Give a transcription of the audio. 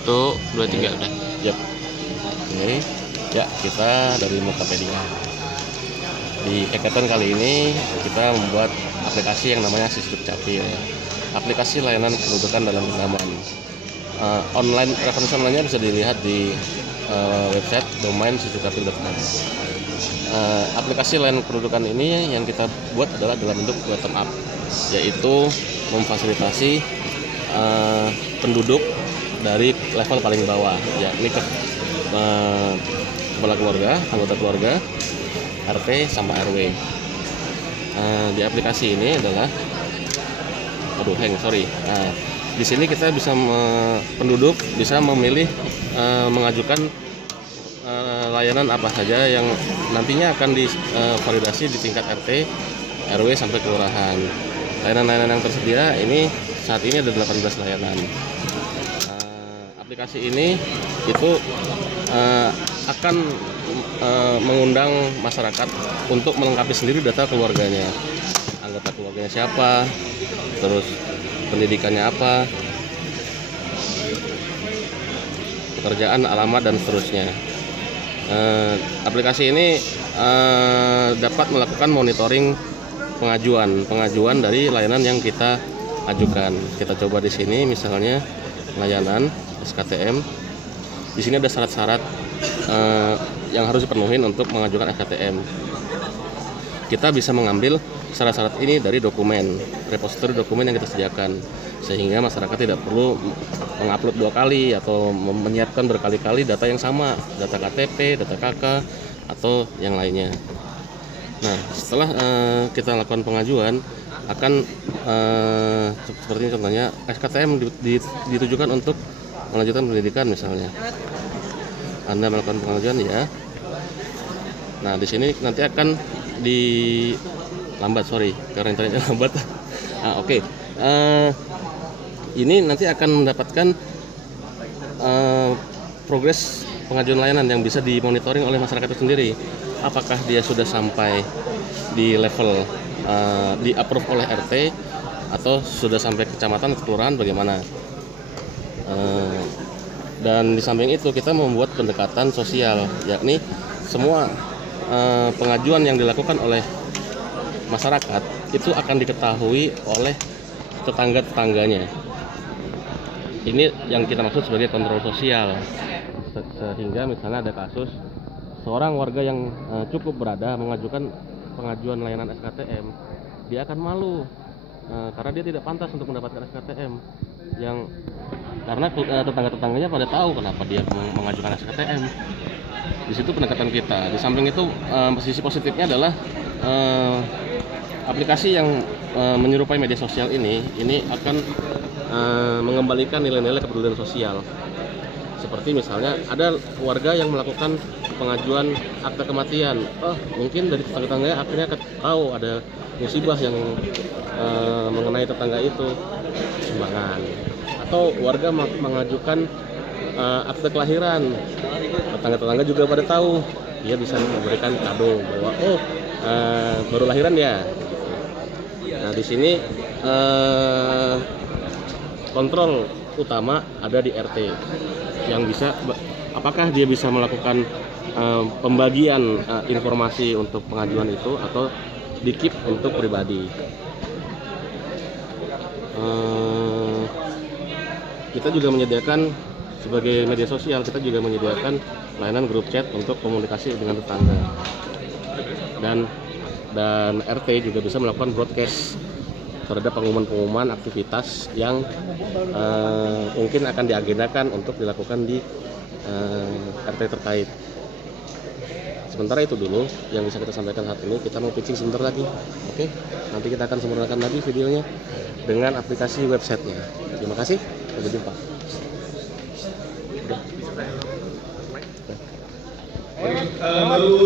Satu, dua, tiga udah. Yap. Oke. Ya, kita dari Mukapedia. Di Hackathon kali ini kita membuat aplikasi yang namanya Sisdukcapil. Aplikasi layanan kependudukan dalam genggaman. Online referensi online-nya bisa dilihat di website domain sisdukcapil.com. Aplikasi layanan kependudukan ini yang kita buat adalah dalam bentuk bottom up, yaitu memfasilitasi penduduk dari level paling bawah, yakni kepala keluarga, anggota keluarga, RT sama RW. Di aplikasi ini adalah, di sini kita bisa penduduk bisa memilih mengajukan layanan apa saja yang nantinya akan divalidasi di tingkat RT, RW sampai kelurahan. Layanan-layanan yang tersedia ini saat ini ada 18 layanan. Aplikasi ini itu akan mengundang masyarakat untuk melengkapi sendiri data keluarganya, anggota keluarganya siapa, terus pendidikannya apa, pekerjaan, alamat, dan seterusnya. Aplikasi ini dapat melakukan monitoring pengajuan dari layanan yang kita ajukan. Kita coba di sini misalnya layanan SKTM. Di sini ada syarat-syarat yang harus dipenuhi untuk mengajukan SKTM. Kita bisa mengambil syarat-syarat ini dari repositori dokumen yang kita sediakan, sehingga masyarakat tidak perlu mengupload 2 kali atau menyiapkan berkali-kali data yang sama, data KTP, data KK, atau yang lainnya. Nah, setelah kita lakukan pengajuan, akan seperti ini contohnya, SKTM ditujukan untuk melanjutkan pendidikan misalnya. Anda melakukan pengajuan ya. Nah, di sini nanti akan karena internetnya lambat. Ini nanti akan mendapatkan progres pengajuan layanan yang bisa dimonitoring oleh masyarakat itu sendiri. Apakah dia sudah sampai di level di approve oleh RT atau sudah sampai kecamatan atau kelurahan, bagaimana. Dan di samping itu kita membuat pendekatan sosial, yakni semua pengajuan yang dilakukan oleh masyarakat itu akan diketahui oleh tetangga-tetangganya. Ini yang kita maksud sebagai kontrol sosial, sehingga misalnya ada kasus seorang warga yang cukup berada mengajukan pengajuan layanan SKTM, dia akan malu karena dia tidak pantas untuk mendapatkan SKTM, karena tetangga-tetangganya pada tahu kenapa dia mengajukan SKTM. Di situ pendekatan kita. Di samping itu sisi positifnya adalah aplikasi yang menyerupai media sosial ini akan mengembalikan nilai-nilai kepedulian sosial. Seperti misalnya ada warga yang melakukan pengajuan akta kematian, mungkin dari tetangga-tetangganya akhirnya tahu ada musibah yang mengenai tetangga itu, sumbangan. Atau warga mengajukan akte kelahiran, tetangga-tetangga juga pada tahu, dia bisa memberikan kado bahwa baru lahiran ya. Nah, di sini kontrol utama ada di RT yang bisa, apakah dia bisa melakukan pembagian informasi untuk pengajuan itu atau di-keep untuk pribadi. Kita juga menyediakan sebagai media sosial, kita juga menyediakan layanan grup chat untuk komunikasi dengan tetangga. Dan RT juga bisa melakukan broadcast terhadap pengumuman-pengumuman aktivitas yang mungkin akan diagendakan untuk dilakukan di RT terkait. Sementara itu dulu yang bisa kita sampaikan saat ini. Kita mau pitching sebentar lagi. Oke, nanti kita akan sempurnakan lagi videonya dengan aplikasi websitenya. Terima kasih, sampai jumpa. Baru